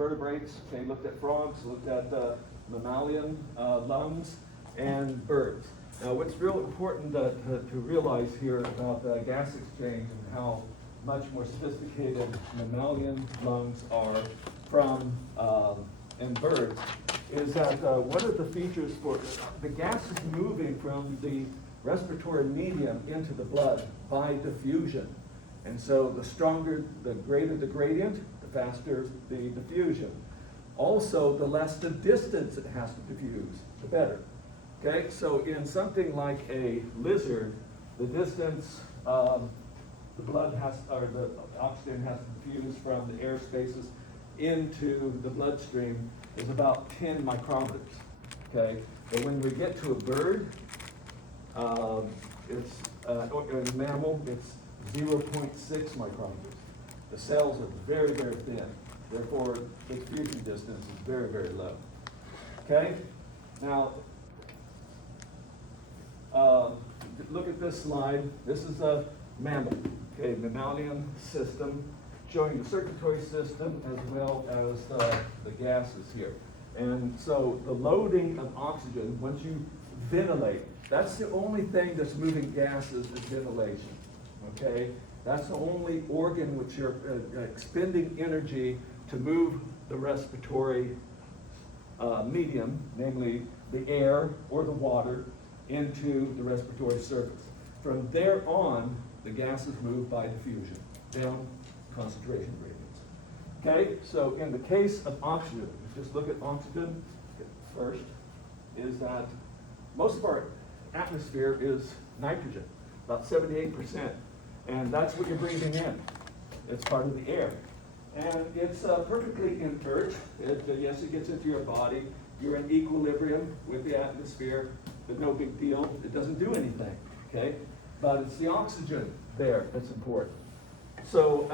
vertebrates, okay, looked at frogs, looked at mammalian lungs, and birds. Now, what's real important to realize here about gas exchange and how much more sophisticated mammalian lungs are from in birds is that one of the features for the gas is moving from the respiratory medium into the blood by diffusion. And so the stronger, the greater the gradient, the faster the diffusion. Also, the less the distance it has to diffuse, the better. Okay, so in something like a lizard, the distance the blood has, or the oxygen has to diffuse from the air spaces into the bloodstream is about 10 micrometers. Okay, but when we get to a bird, it's a mammal, it's 0.6 micrometers. The cells are very, very thin. Therefore, the diffusion distance is very, very low. Okay, now look at this slide. This is a mammal, okay, mammalian system, showing the circulatory system as well as the gases here. And so the loading of oxygen, once you ventilate, that's the only thing that's moving gases is ventilation, okay? That's the only organ which you're expending energy to move the respiratory medium, namely the air or the water, into the respiratory surface. From there on, the gases move by diffusion, down concentration gradients. Okay, so in the case of oxygen, just look at oxygen first, is that most of our atmosphere is nitrogen, about 78%, and that's what you're breathing in. It's part of the air. And it's perfectly inert. Yes, it gets into your body. You're in equilibrium with the atmosphere, but no big deal. It doesn't do anything, okay? But it's the oxygen there that's important. So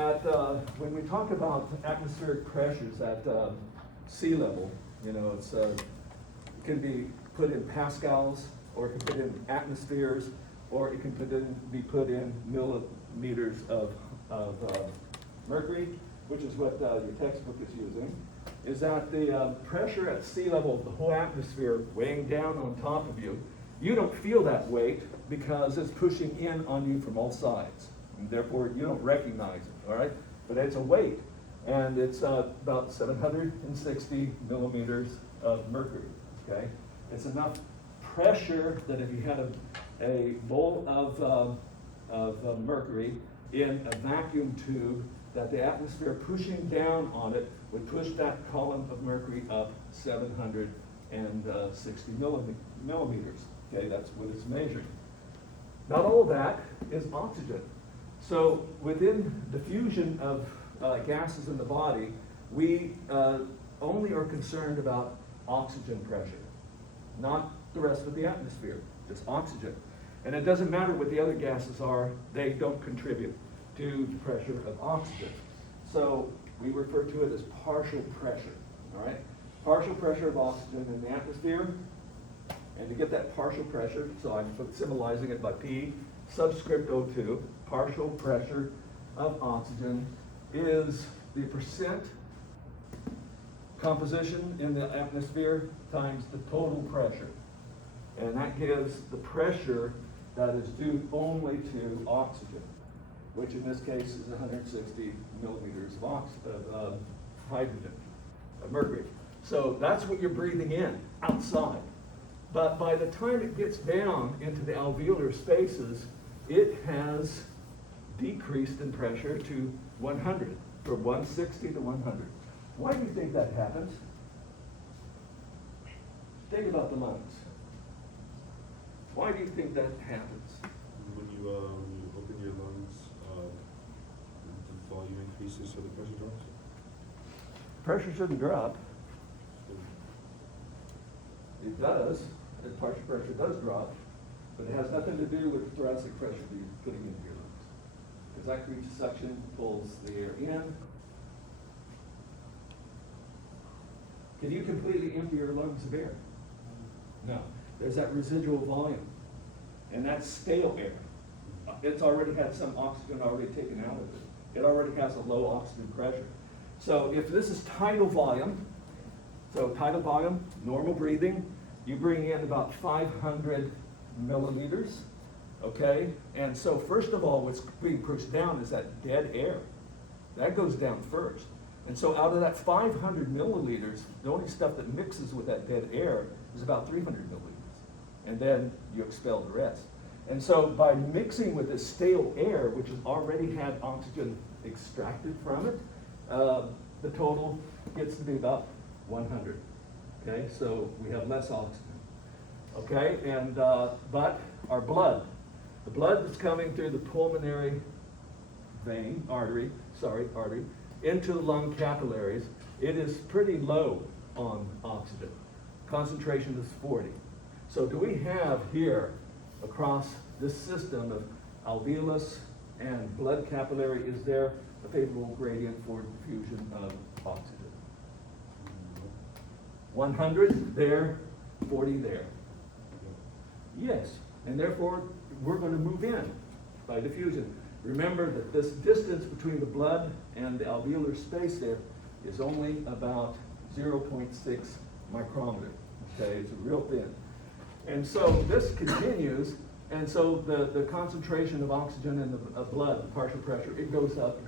when we talk about atmospheric pressures at sea level, you know, it can be put in pascals, or it can put in atmospheres, or it can be put in millimeters of mercury, which is what your textbook is using, is that the pressure at sea level, the whole atmosphere weighing down on top of you, you don't feel that weight because it's pushing in on you from all sides. And therefore, you don't recognize it, all right? But it's a weight, and it's about 760 millimeters of mercury, okay? It's enough pressure that if you had a bowl of mercury in a vacuum tube, that the atmosphere pushing down on it would push that column of mercury up 760 millimeters. Okay, that's what it's measuring. Not all of that is oxygen. So within the fusion of gases in the body, we only are concerned about oxygen pressure, not the rest of the atmosphere, just oxygen. And it doesn't matter what the other gases are, they don't contribute to the pressure of oxygen. So we refer to it as partial pressure, all right? Partial pressure of oxygen in the atmosphere. And to get that partial pressure, so I'm symbolizing it by P subscript O2, partial pressure of oxygen is the percent composition in the atmosphere times the total pressure. And that gives the pressure that is due only to oxygen, which in this case is 160 millimeters of hydrogen, of mercury. So that's what you're breathing in outside. But by the time it gets down into the alveolar spaces, it has decreased in pressure to 100, from 160 to 100. Why do you think that happens? Think about the lungs. Why do you think that happens? When you open your lungs, the volume increases, so the pressure drops? Pressure shouldn't drop. It does. The partial pressure does drop, but it has nothing to do with the thoracic pressure that you're putting into your lungs. Because that creates suction, pulls the air in. Can you completely empty your lungs of air? No. There's that residual volume, and that's stale air. It's already had some oxygen already taken out of it. It already has a low oxygen pressure. So if this is tidal volume, so tidal volume, normal breathing, you bring in about 500 milliliters, okay? And so first of all, what's being pushed down is that dead air. That goes down first. And so out of that 500 milliliters, the only stuff that mixes with that dead air is about 300 milliliters. And then you expel the rest. And so by mixing with this stale air, which has already had oxygen extracted from it, the total gets to be about 100. Okay, so we have less oxygen. Okay, and but our blood, the blood that's coming through the pulmonary artery, into the lung capillaries, it is pretty low on oxygen. Concentration is 40. So do we have here, across this system of alveolus and blood capillary, is there a favorable gradient for diffusion of oxygen? 100 there, 40 there. Yes, and therefore we're going to move in by diffusion. Remember that this distance between the blood and the alveolar space there is only about 0.6 micrometer. Okay, it's real thin. And so this continues, and so the concentration of oxygen in the blood, the partial pressure, it goes up,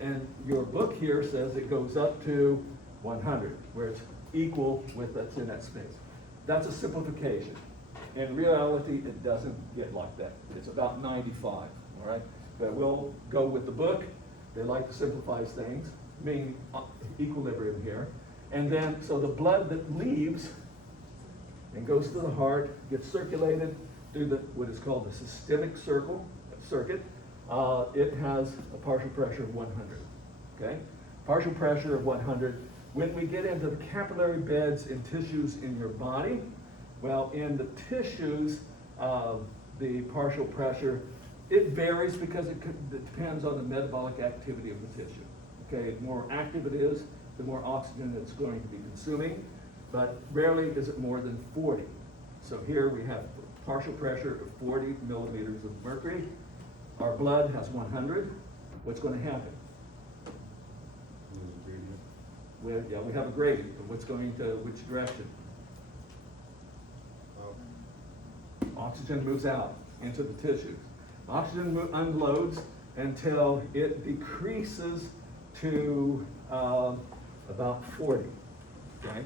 and your book here says it goes up to 100, where it's equal with that's in that space. That's a simplification. In reality, it doesn't get like that. It's about 95, all right? But we'll go with the book. They like to simplify things, meaning equilibrium here. And then, so the blood that leaves and goes to the heart, gets circulated through what is called the systemic circuit. It has a partial pressure of 100, okay? Partial pressure of 100. When we get into the capillary beds and tissues in your body, well, in the tissues, the partial pressure, it varies because it depends on the metabolic activity of the tissue. Okay, the more active it is, the more oxygen it's going to be consuming, but rarely is it more than 40. So here we have partial pressure of 40 millimeters of mercury. Our blood has 100. What's going to happen? We have a gradient of what's going to which direction. Oxygen moves out into the tissues. Oxygen unloads until it decreases to about 40, okay?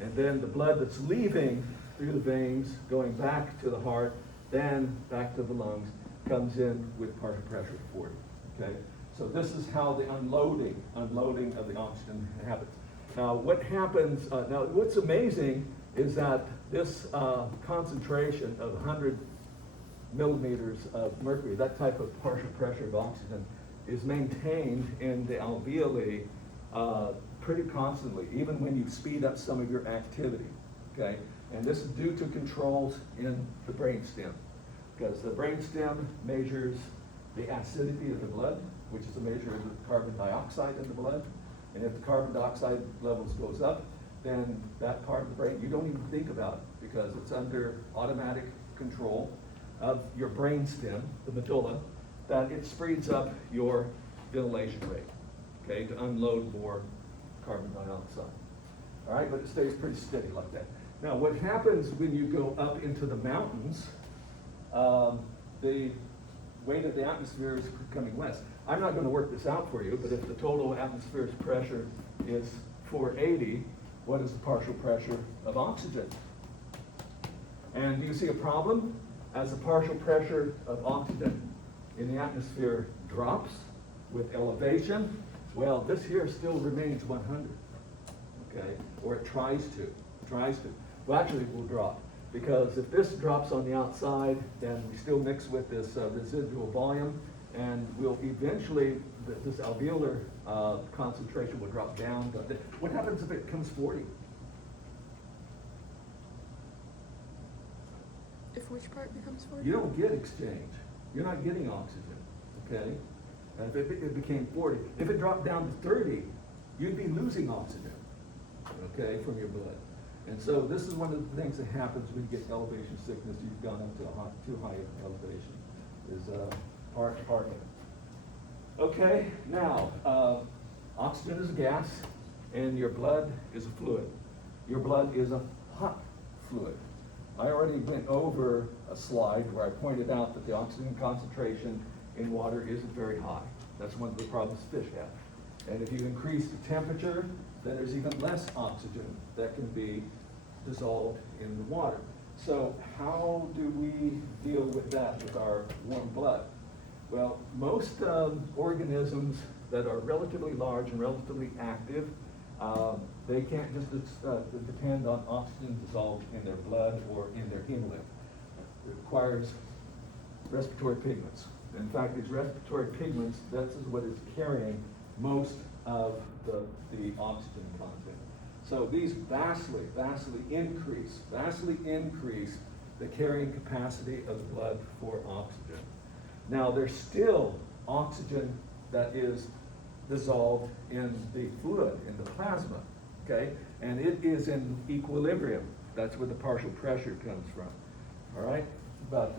And then the blood that's leaving through the veins, going back to the heart, then back to the lungs, comes in with partial pressure of 40, okay? So this is how the unloading of the oxygen happens. Now what happens, now what's amazing is that this concentration of 100 millimeters of mercury, that type of partial pressure of oxygen, is maintained in the alveoli pretty constantly, even when you speed up some of your activity, okay? And this is due to controls in the brainstem, because the brainstem measures the acidity of the blood, which is a measure of the carbon dioxide in the blood. And if the carbon dioxide levels goes up, then that part of the brain, you don't even think about it because it's under automatic control of your brainstem, the medulla, that it speeds up your ventilation rate, okay, to unload more carbon dioxide. All right, but it stays pretty steady like that. Now, what happens when you go up into the mountains, the weight of the atmosphere is becoming less. I'm not going to work this out for you, but if the total atmospheric pressure is 480, what is the partial pressure of oxygen? And do you see a problem? As the partial pressure of oxygen in the atmosphere drops with elevation, well, this here still remains 100, okay? Or it tries to. Well, actually, it will drop. Because if this drops on the outside, then we still mix with this residual volume, and we'll eventually, this alveolar concentration will drop down. What happens if it becomes 40? If which part becomes 40? You don't get exchange. You're not getting oxygen, okay? And if it became 40, if it dropped down to 30, you'd be losing oxygen, okay, from your blood. And so this is one of the things that happens when you get elevation sickness. You've gone up to a too high elevation, is part of it. Okay, now, Oxygen is a gas, and your blood is a fluid. Your blood is a hot fluid. I already went over a slide where I pointed out that the oxygen concentration in water isn't very high. That's one of the problems fish have. And if you increase the temperature, then there's even less oxygen that can be dissolved in the water. So how do we deal with that with our warm blood? Well, most organisms that are relatively large and relatively active, they can't just depend on oxygen dissolved in their blood or in their hemolymph. It requires respiratory pigments. In fact, these respiratory pigments, this is what is carrying most of the oxygen content. So these vastly increase the carrying capacity of the blood for oxygen. Now, there's still oxygen that is dissolved in the fluid, in the plasma, okay? And it is in equilibrium. That's where the partial pressure comes from, all right? But,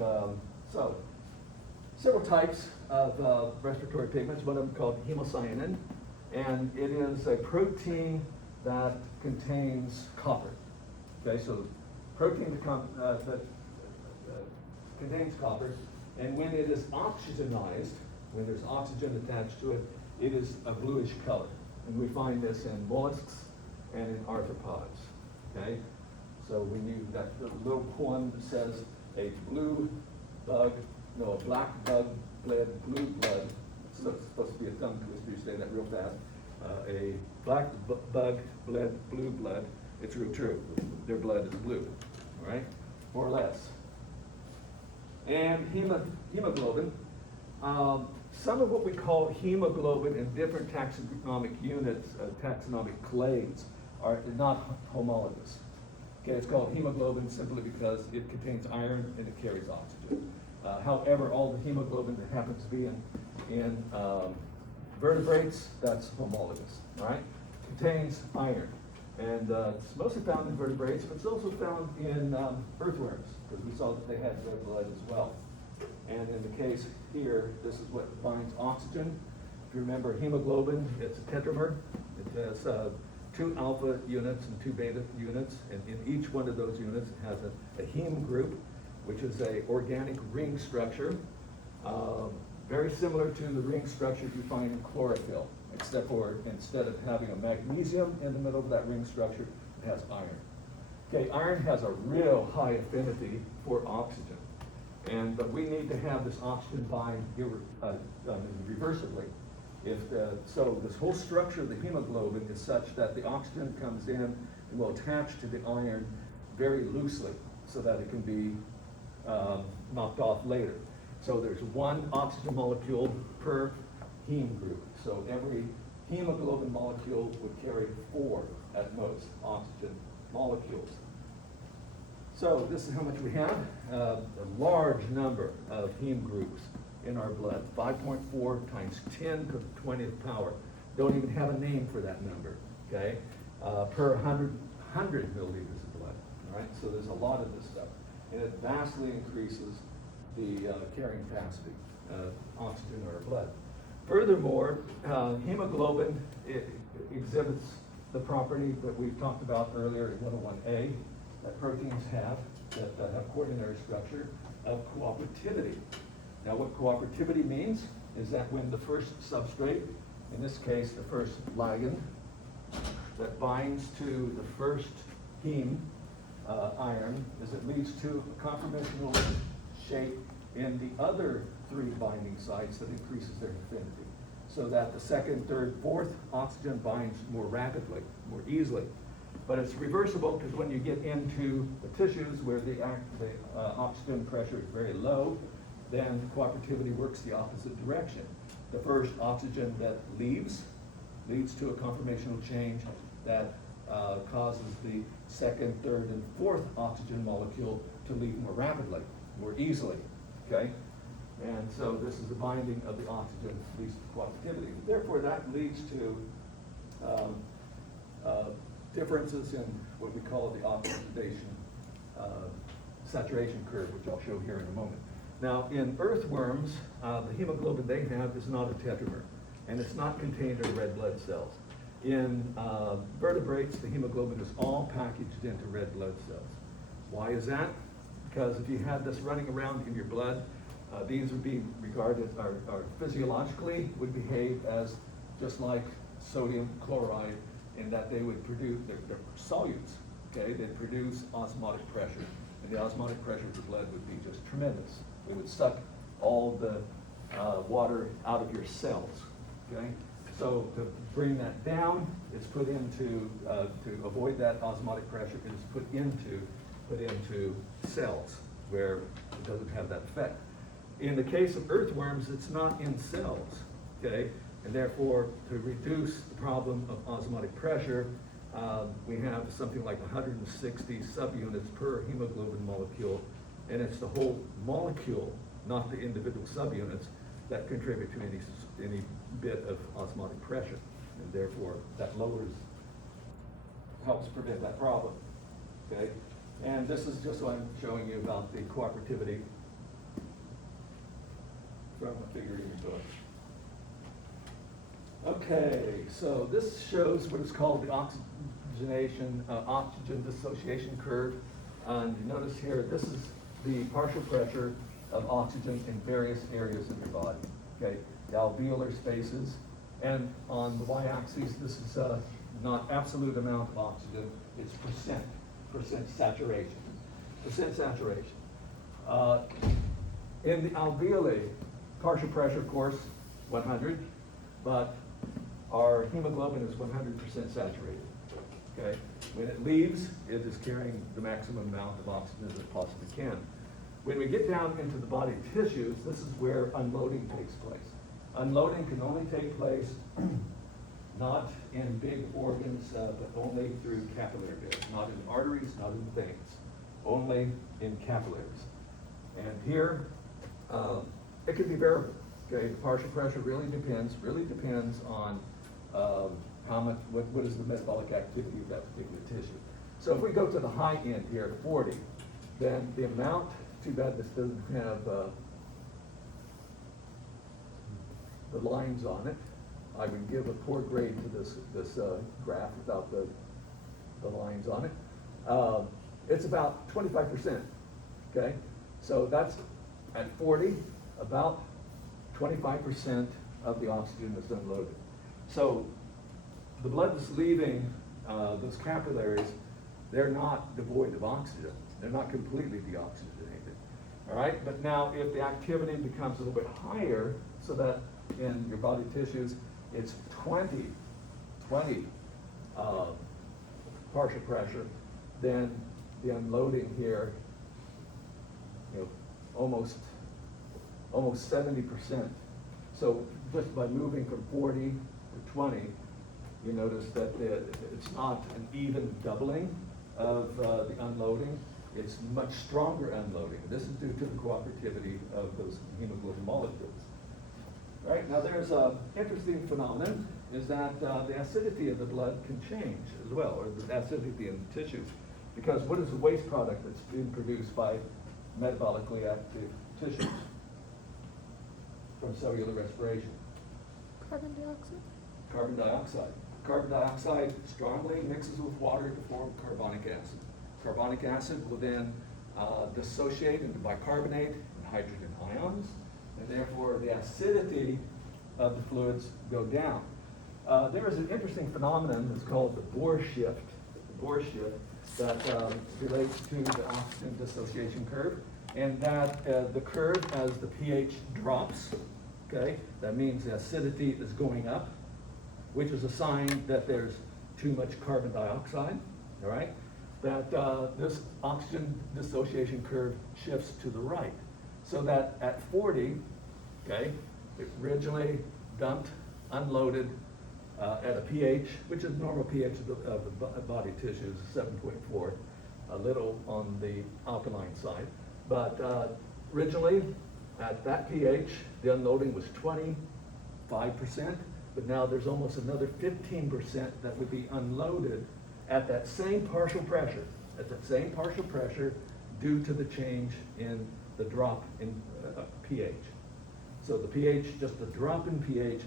so, several types of respiratory pigments, one of them called hemocyanin, and it is a protein that contains copper. Okay, so protein that contains copper, and when it is oxygenized, when there's oxygen attached to it, it is a bluish color. And we find this in mollusks and in arthropods. Okay, so when you, that little poem that says a black bug bled blue blood, so it's supposed to be a tongue twister, you say that real fast. A black bug bled blue blood, it's real true. Their blood is blue, all right? More or less. And hemoglobin, some of what we call hemoglobin in different taxonomic units, taxonomic clades, are not homologous. Okay, it's called hemoglobin simply because it contains iron and it carries oxygen. However, all the hemoglobin that happens to be in vertebrates, that's homologous, all right? Contains iron, and it's mostly found in vertebrates, but it's also found in earthworms, because we saw that they had red blood as well. And in the case here, this is what binds oxygen. If you remember hemoglobin, it's a tetramer. It has 2 alpha units and 2 beta units, and in each one of those units it has a heme group, which is a organic ring structure. Very similar to the ring structure you find in chlorophyll, except for instead of having a magnesium in the middle of that ring structure, it has iron. Okay, iron has a real high affinity for oxygen, but we need to have this oxygen bind reversibly. So this whole structure of the hemoglobin is such that the oxygen comes in and will attach to the iron very loosely, so that it can be knocked off later. So there's 1 oxygen molecule per heme group. So every hemoglobin molecule would carry 4 at most oxygen molecules. So this is how much we have. A large number of heme groups in our blood, 5.4 times 10 to the 20th power. Don't even have a name for that number, okay? Per 100 milliliters of blood, all right? So there's a lot of this stuff. And it vastly increases the carrying capacity of oxygen in our blood. Furthermore, hemoglobin exhibits the property that we've talked about earlier in 101A that proteins have, that have quaternary structure, of cooperativity. Now what cooperativity means is that when the first substrate, in this case the first ligand, that binds to the first heme iron, is it leads to a conformational shape in the other 3 binding sites that increases their affinity, so that the second, third, fourth oxygen binds more rapidly, more easily. But it's reversible, because when you get into the tissues where the oxygen pressure is very low, then cooperativity works the opposite direction. The first oxygen that leads to a conformational change that causes the second, third, and fourth oxygen molecule to leave more rapidly, more easily, okay? And so this is the binding of the oxygen leads to cooperativity. Therefore, that leads to differences in what we call the oxidation saturation curve, which I'll show here in a moment. Now, in earthworms, the hemoglobin they have is not a tetramer. and it's not contained in red blood cells. In vertebrates, the hemoglobin is all packaged into red blood cells. Why is that? Because if you had this running around in your blood, these would be regarded, or physiologically would behave as just like sodium chloride, in that they would produce, they're solutes, okay? They'd produce osmotic pressure, and the osmotic pressure of the blood would be just tremendous. It would suck all the water out of your cells, okay? So to bring that down, it's put into, to avoid that osmotic pressure, it is put into cells where it doesn't have that effect. In the case of earthworms, it's not in cells, okay? And therefore, to reduce the problem of osmotic pressure, we have something like 160 subunits per hemoglobin molecule, and it's the whole molecule, not the individual subunits, that contribute to any bit of osmotic pressure, and therefore that helps prevent that problem, okay? And this is just what I'm showing you about the cooperativity from a figure in your book. Okay, so this shows what is called the oxygen dissociation curve. And you notice here, this is the partial pressure of oxygen in various areas of your body, okay? The alveolar spaces, and on the y-axis, this is not absolute amount of oxygen, it's percent saturation. In the alveoli, partial pressure, of course, 100, but our hemoglobin is 100% saturated, okay? When it leaves, it is carrying the maximum amount of oxygen as it possibly can. When we get down into the body tissues, this is where unloading takes place. Unloading can only take place not in big organs, but only through capillary beds, not in arteries, not in veins, only in capillaries. And here, it can be variable, okay? The partial pressure really depends on how much, what is the metabolic activity of that particular tissue. So if we go to the high end here, 40, then the amount, too bad this doesn't have the lines on it. I would give a poor grade to this graph without the lines on it. It's about 25%, okay? So that's at 40, about 25% of the oxygen is unloaded. So the blood that's leaving those capillaries, they're not devoid of oxygen. They're not completely deoxygenated, all right? But now if the activity becomes a little bit higher, so that in your body tissues, it's 20 partial pressure, then the unloading here, you know, almost 70%. So just by moving from 40 to 20, you notice that it's not an even doubling of the unloading. It's much stronger unloading. This is due to the cooperativity of those hemoglobin molecules. Right, now there's an interesting phenomenon, is that the acidity of the blood can change as well, or the acidity in the tissues. Because what is the waste product that's being produced by metabolically active tissues from cellular respiration? Carbon dioxide? Carbon dioxide. Carbon dioxide strongly mixes with water to form carbonic acid. Carbonic acid will then dissociate into bicarbonate and hydrogen ions, and therefore the acidity of the fluids go down. There is an interesting phenomenon that's called the Bohr shift. The Bohr shift that relates to the oxygen dissociation curve, and that the curve, as the pH drops, okay, that means the acidity is going up, which is a sign that there's too much carbon dioxide, all right? That this oxygen dissociation curve shifts to the right. So that at 40, okay, it originally dumped, unloaded at a pH, which is normal pH of the body tissues, 7.4, a little on the alkaline side. But originally, at that pH, the unloading was 25%, but now there's almost another 15% that would be unloaded at that same partial pressure, due to the change in the drop in pH. So the pH, just the drop in pH,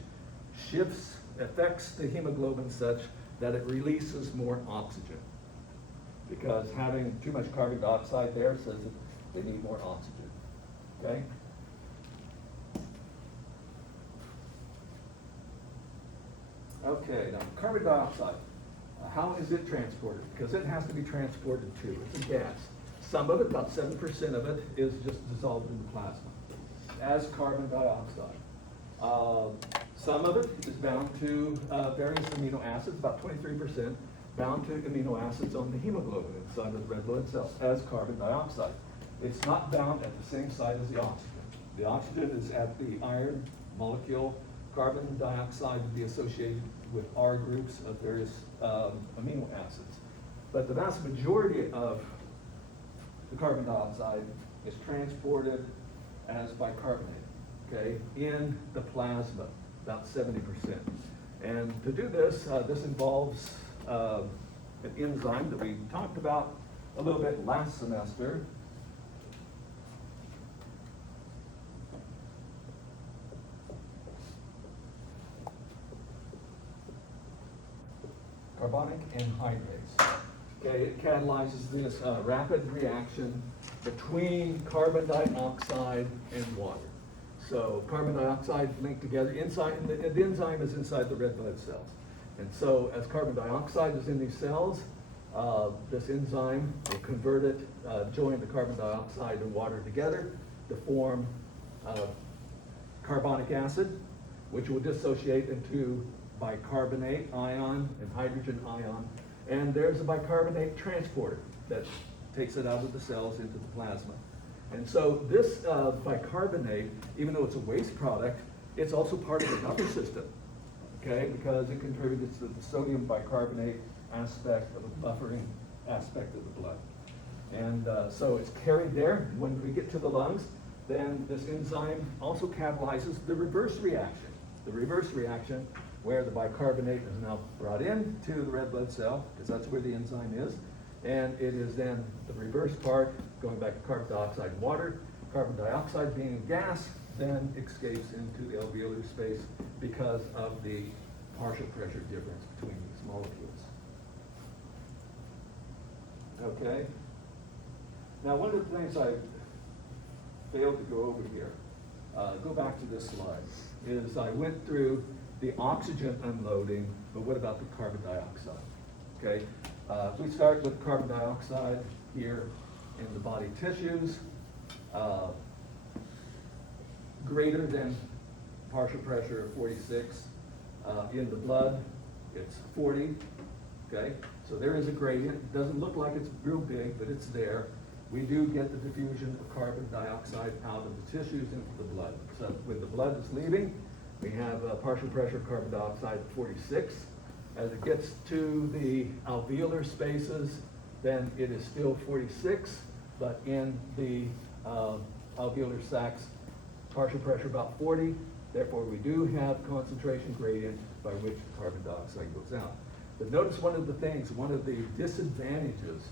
affects the hemoglobin such that it releases more oxygen. Because having too much carbon dioxide there says that they need more oxygen, okay? Okay, now carbon dioxide, how is it transported? Because it has to be transported too, it's a gas. Some of it, about 7% of it, is just dissolved in the plasma as carbon dioxide. Some of it is bound to various amino acids, about 23%, bound to amino acids on the hemoglobin inside of the red blood cells as carbon dioxide. It's not bound at the same site as the oxygen. The oxygen is at the iron molecule. Carbon dioxide would be associated with R groups of various amino acids. But the vast majority of the carbon dioxide is transported as bicarbonate, okay, in the plasma, about 70%. And to do this, this involves an enzyme that we talked about a little bit last semester. Carbonic anhydrase. Okay, it catalyzes this rapid reaction between carbon dioxide and water. So carbon dioxide linked together inside, and the enzyme is inside the red blood cells. And so as carbon dioxide is in these cells, this enzyme will convert it, join the carbon dioxide and water together to form carbonic acid, which will dissociate into bicarbonate ion and hydrogen ion. And there's a bicarbonate transporter that takes it out of the cells into the plasma. And so this bicarbonate, even though it's a waste product, it's also part of the buffer system, okay? Because it contributes to the sodium bicarbonate aspect of the buffering aspect of the blood. And so it's carried there. When we get to the lungs, then this enzyme also catalyzes the reverse reaction. The reverse reaction where the bicarbonate is now brought in to the red blood cell, because that's where the enzyme is. And it is then the reverse part, going back to carbon dioxide and water. Carbon dioxide being a gas, then escapes into the alveolar space because of the partial pressure difference between these molecules. Okay? Now, one of the things I failed to go over here, go back to this slide, is I went through the oxygen unloading, but what about the carbon dioxide? Okay, we start with carbon dioxide here in the body tissues, greater than partial pressure of 46. In the blood, it's 40, okay? So there is a gradient. It doesn't look like it's real big, but it's there. We do get the diffusion of carbon dioxide out of the tissues into the blood. So when the blood is leaving, we have a partial pressure of carbon dioxide at 46. As it gets to the alveolar spaces, then it is still 46, but in the alveolar sacs, partial pressure about 40. Therefore, we do have concentration gradient by which the carbon dioxide goes out. But notice one of the things, one of the disadvantages,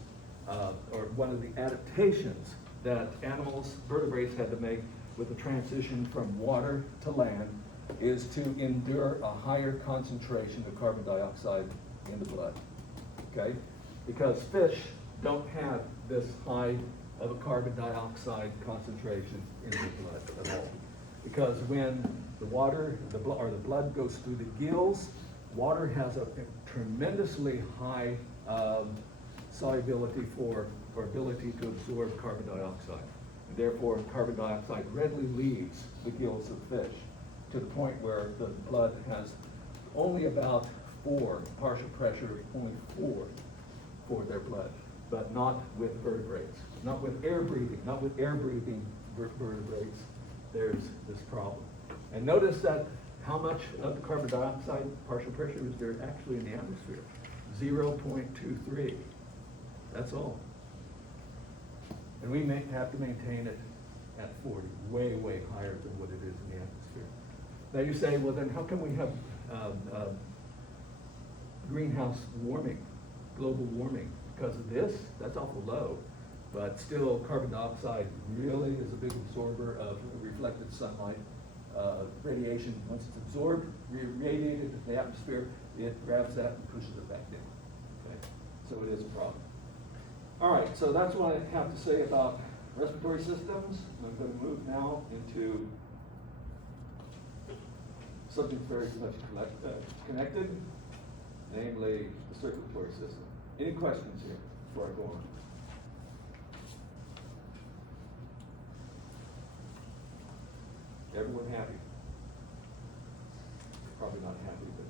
or one of the adaptations that animals, vertebrates had to make with the transition from water to land is to endure a higher concentration of carbon dioxide in the blood, okay? Because fish don't have this high of a carbon dioxide concentration in the blood at all. Because when the water, the blood goes through the gills, water has a tremendously high solubility for ability to absorb carbon dioxide. And therefore, carbon dioxide readily leaves the gills of fish to the point where the blood has only about 4, partial pressure, only 4 for their blood, but not with vertebrates, not with air breathing, vertebrates, there's this problem. And notice that how much of the carbon dioxide partial pressure is there actually in the atmosphere? 0.23, that's all. And we may have to maintain it at 40, way, way higher than what it is in the atmosphere. Now you say, well then how can we have greenhouse warming, global warming? Because of this, that's awful low. But still, carbon dioxide really is a big absorber of reflected sunlight radiation, once it's absorbed, radiated into the atmosphere, it grabs that and pushes it back down. Okay, so it is a problem. All right, so that's what I have to say about respiratory systems. I'm going to move now into something very much connected, namely the circulatory system. Any questions here before I go on? Everyone happy? Probably not happy, but